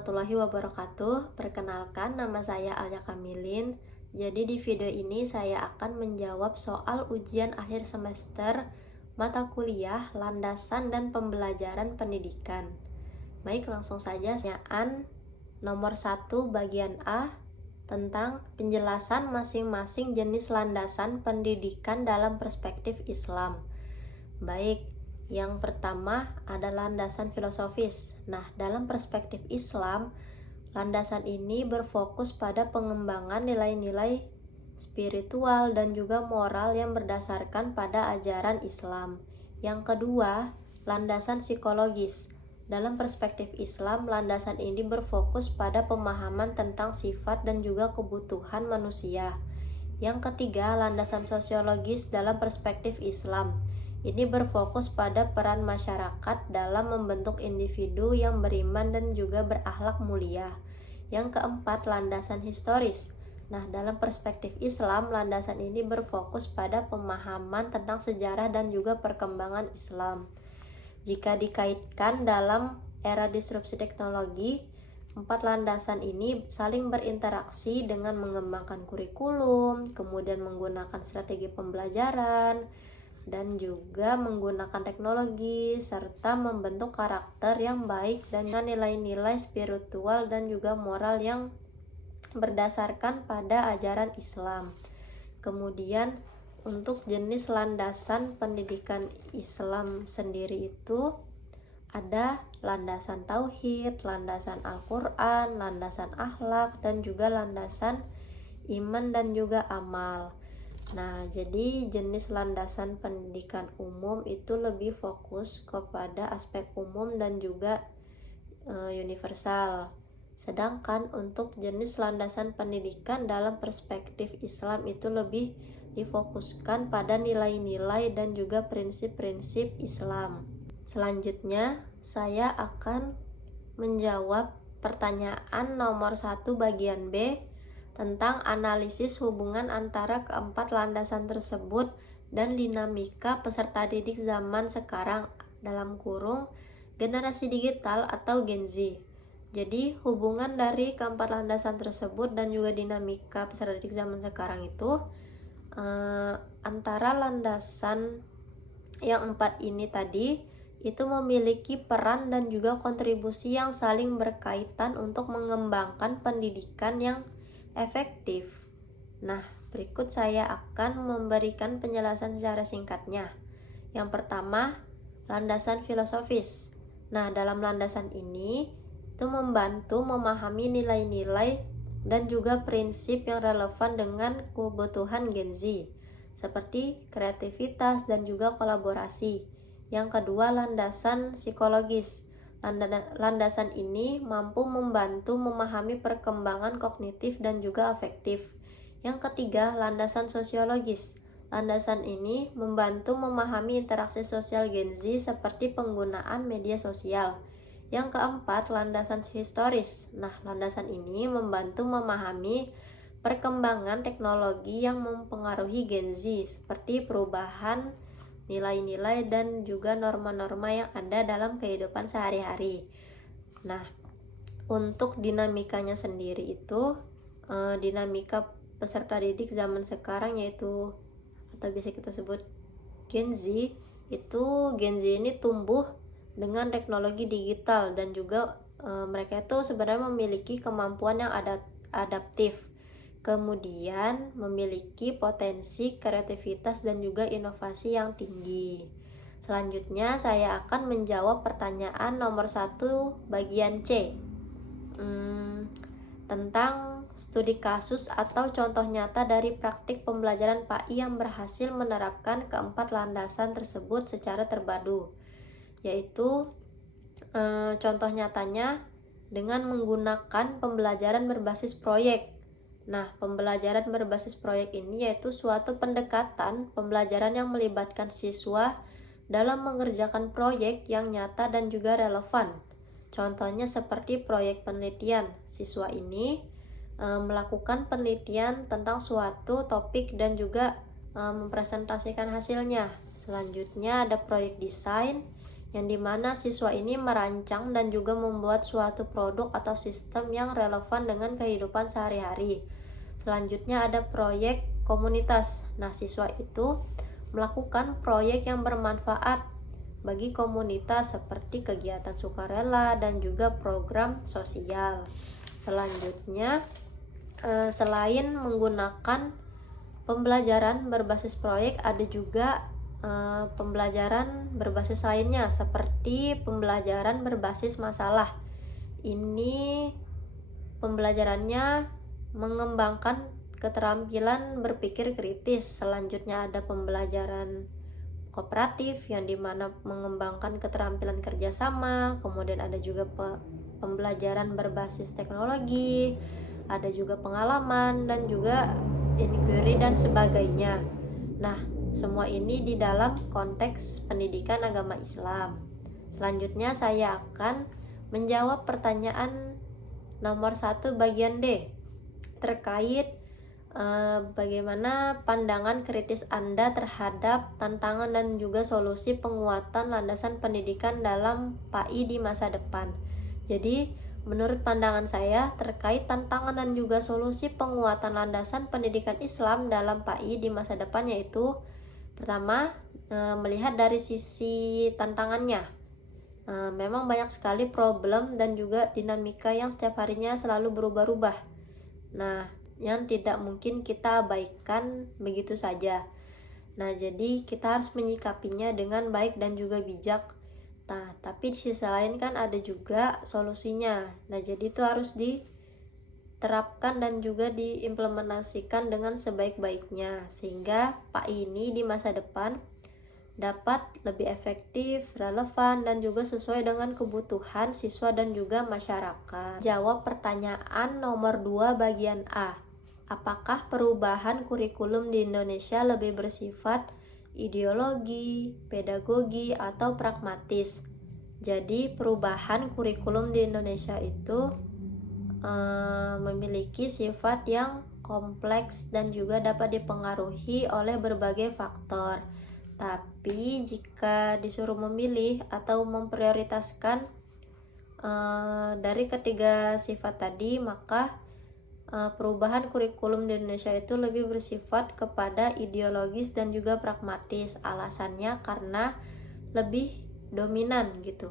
warahmatullahi wabarakatuh. Perkenalkan, nama saya Alia Kamilin. Jadi di video ini saya akan menjawab soal ujian akhir semester mata kuliah landasan dan pembelajaran pendidikan. Baik, langsung saja. Pertanyaan nomor 1 bagian A tentang penjelasan masing-masing jenis landasan pendidikan dalam perspektif Islam. Baik, yang pertama ada landasan filosofis. Nah, dalam perspektif Islam, landasan ini berfokus pada pengembangan nilai-nilai spiritual dan juga moral yang berdasarkan pada ajaran Islam. Yang kedua, landasan psikologis. Dalam perspektif Islam, landasan ini berfokus pada pemahaman tentang sifat dan juga kebutuhan manusia. Yang ketiga, landasan sosiologis dalam perspektif Islam. Ini berfokus pada peran masyarakat dalam membentuk individu yang beriman dan juga berakhlak mulia. Yang keempat, landasan historis. Nah, dalam perspektif Islam, landasan ini berfokus pada pemahaman tentang sejarah dan juga perkembangan Islam. Jika dikaitkan dalam era disrupsi teknologi, empat landasan ini saling berinteraksi dengan mengembangkan kurikulum, kemudian menggunakan strategi pembelajaran, dan juga menggunakan teknologi serta membentuk karakter yang baik dan nilai-nilai spiritual dan juga moral yang berdasarkan pada ajaran Islam. Kemudian untuk jenis landasan pendidikan Islam sendiri itu ada landasan tauhid, landasan Al-Quran, landasan akhlak, dan juga landasan iman dan juga amal. Nah, jadi jenis landasan pendidikan umum itu lebih fokus kepada aspek umum dan juga universal. Sedangkan untuk jenis landasan pendidikan dalam perspektif Islam itu lebih difokuskan pada nilai-nilai dan juga prinsip-prinsip Islam. Selanjutnya, saya akan menjawab pertanyaan nomor 1 bagian B tentang analisis hubungan antara keempat landasan tersebut dan dinamika peserta didik zaman sekarang dalam kurung generasi digital atau Gen Z. Jadi hubungan dari keempat landasan tersebut dan juga dinamika peserta didik zaman sekarang itu antara landasan yang 4 ini tadi itu memiliki peran dan juga kontribusi yang saling berkaitan untuk mengembangkan pendidikan yang efektif. Nah, berikut saya akan memberikan penjelasan secara singkatnya. Yang pertama, landasan filosofis. Nah, dalam landasan ini itu membantu memahami nilai-nilai dan juga prinsip yang relevan dengan kebutuhan Gen Z, seperti kreativitas dan juga kolaborasi. Yang kedua, landasan psikologis. Landasan ini mampu membantu memahami perkembangan kognitif dan juga afektif. Yang ketiga, landasan sosiologis. Landasan ini membantu memahami interaksi sosial Gen Z seperti penggunaan media sosial. Yang keempat, landasan historis. Nah, landasan ini membantu memahami perkembangan teknologi yang mempengaruhi Gen Z seperti perubahan nilai-nilai dan juga norma-norma yang ada dalam kehidupan sehari-hari. Nah, untuk dinamikanya sendiri itu dinamika peserta didik zaman sekarang yaitu atau bisa kita sebut Gen Z, itu Gen Z ini tumbuh dengan teknologi digital dan juga mereka itu sebenarnya memiliki kemampuan yang adaptif, kemudian memiliki potensi kreativitas dan juga inovasi yang tinggi. Selanjutnya saya akan menjawab pertanyaan nomor 1 bagian C tentang studi kasus atau contoh nyata dari praktik pembelajaran PAI yang berhasil menerapkan keempat landasan tersebut secara terpadu, yaitu contoh nyatanya dengan menggunakan pembelajaran berbasis proyek. Nah, pembelajaran berbasis proyek ini yaitu suatu pendekatan pembelajaran yang melibatkan siswa dalam mengerjakan proyek yang nyata dan juga relevan. Contohnya seperti proyek penelitian. Siswa ini melakukan penelitian tentang suatu topik dan juga mempresentasikan hasilnya. Selanjutnya ada proyek desain yang dimana siswa ini merancang dan juga membuat suatu produk atau sistem yang relevan dengan kehidupan sehari-hari. Selanjutnya ada proyek komunitas. Nah, siswa itu melakukan proyek yang bermanfaat bagi komunitas seperti kegiatan sukarela dan juga program sosial. Selanjutnya, selain menggunakan pembelajaran berbasis proyek, ada juga pembelajaran berbasis lainnya seperti pembelajaran berbasis masalah. Ini pembelajarannya mengembangkan keterampilan berpikir kritis. Selanjutnya ada pembelajaran kooperatif yang dimana mengembangkan keterampilan kerjasama. Kemudian ada juga pembelajaran berbasis teknologi, ada juga pengalaman dan juga inquiry dan sebagainya. Nah, semua ini di dalam konteks pendidikan agama Islam. Selanjutnya saya akan menjawab pertanyaan nomor 1 bagian D terkait bagaimana pandangan kritis Anda terhadap tantangan dan juga solusi penguatan landasan pendidikan dalam PAI di masa depan. Jadi, menurut pandangan saya terkait tantangan dan juga solusi penguatan landasan pendidikan Islam dalam PAI di masa depan, yaitu pertama, melihat dari sisi tantangannya. Memang banyak sekali problem dan juga dinamika yang setiap harinya selalu berubah-ubah. Nah, yang tidak mungkin kita abaikan begitu saja. Nah, jadi kita harus menyikapinya dengan baik dan juga bijak. Nah, tapi di sisi lain kan ada juga solusinya. Nah, jadi itu harus diterapkan dan juga diimplementasikan dengan sebaik-baiknya sehingga PAI ini di masa depan dapat lebih efektif, relevan, dan juga sesuai dengan kebutuhan siswa dan juga masyarakat. Jawab pertanyaan nomor 2 bagian A. Apakah perubahan kurikulum di Indonesia lebih bersifat ideologi, pedagogi, atau pragmatis? Jadi perubahan kurikulum di Indonesia itu memiliki sifat yang kompleks dan juga dapat dipengaruhi oleh berbagai faktor. Tapi jika disuruh memilih atau memprioritaskan dari ketiga sifat tadi, maka perubahan kurikulum di Indonesia itu lebih bersifat kepada ideologis dan juga pragmatis. Alasannya karena lebih dominan gitu.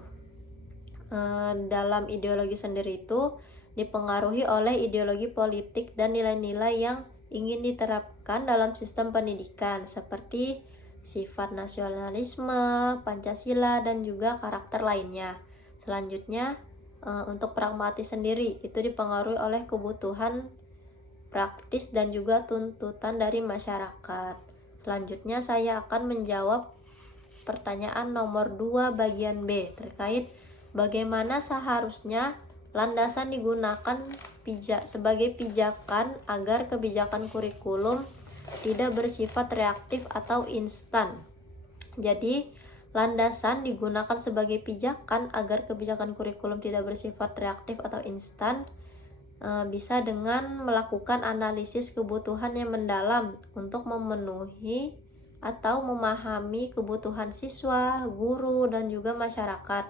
Dalam ideologi sendiri itu dipengaruhi oleh ideologi politik dan nilai-nilai yang ingin diterapkan dalam sistem pendidikan seperti sifat nasionalisme, Pancasila, dan juga karakter lainnya. Selanjutnya, untuk pragmatis sendiri itu dipengaruhi oleh kebutuhan praktis dan juga tuntutan dari masyarakat. Selanjutnya saya akan menjawab pertanyaan nomor 2 bagian B terkait bagaimana seharusnya landasan digunakan sebagai pijakan agar kebijakan kurikulum tidak bersifat reaktif atau instan. Jadi, landasan digunakan sebagai pijakan agar kebijakan kurikulum tidak bersifat reaktif atau instan bisa dengan melakukan analisis kebutuhan yang mendalam untuk memenuhi atau memahami kebutuhan siswa, guru, dan juga masyarakat.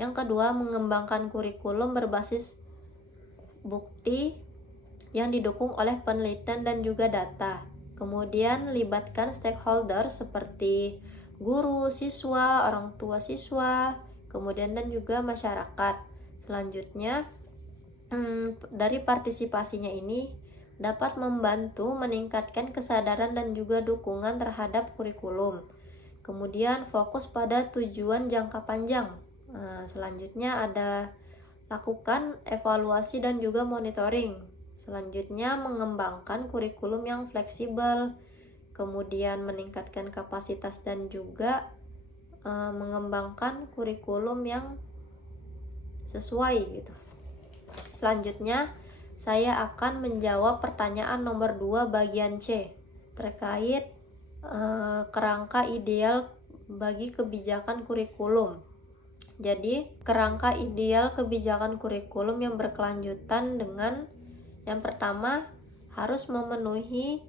Yang kedua, mengembangkan kurikulum berbasis bukti yang didukung oleh penelitian dan juga data. Kemudian libatkan stakeholder seperti guru, siswa, orang tua siswa, kemudian dan juga masyarakat. Selanjutnya, dari partisipasinya ini dapat membantu meningkatkan kesadaran dan juga dukungan terhadap kurikulum. Kemudian fokus pada tujuan jangka panjang. Selanjutnya ada lakukan evaluasi dan juga monitoring. Selanjutnya mengembangkan kurikulum yang fleksibel, kemudian meningkatkan kapasitas dan juga mengembangkan kurikulum yang sesuai gitu. Selanjutnya saya akan menjawab pertanyaan nomor 2 bagian C terkait kerangka ideal bagi kebijakan kurikulum. Jadi, kerangka ideal kebijakan kurikulum yang berkelanjutan dengan yang pertama harus memenuhi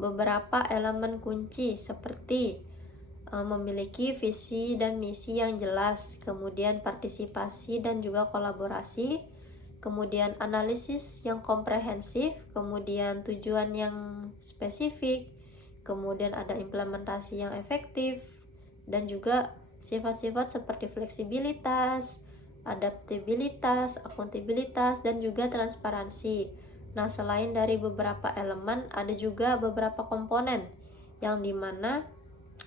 beberapa elemen kunci seperti memiliki visi dan misi yang jelas, kemudian partisipasi dan juga kolaborasi, kemudian analisis yang komprehensif, kemudian tujuan yang spesifik, kemudian ada implementasi yang efektif, dan juga sifat-sifat seperti fleksibilitas, adaptabilitas, akuntabilitas, dan juga transparansi. Nah, selain dari beberapa elemen, ada juga beberapa komponen yang dimana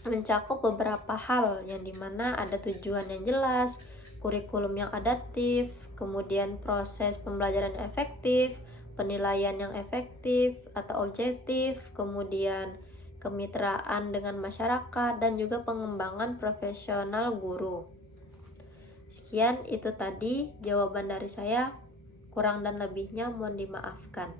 mencakup beberapa hal, yang dimana ada tujuan yang jelas, kurikulum yang adaptif, kemudian proses pembelajaran yang efektif, penilaian yang efektif atau objektif, kemudian kemitraan dengan masyarakat, dan juga pengembangan profesional guru. Sekian itu tadi jawaban dari saya, kurang dan lebihnya mohon dimaafkan.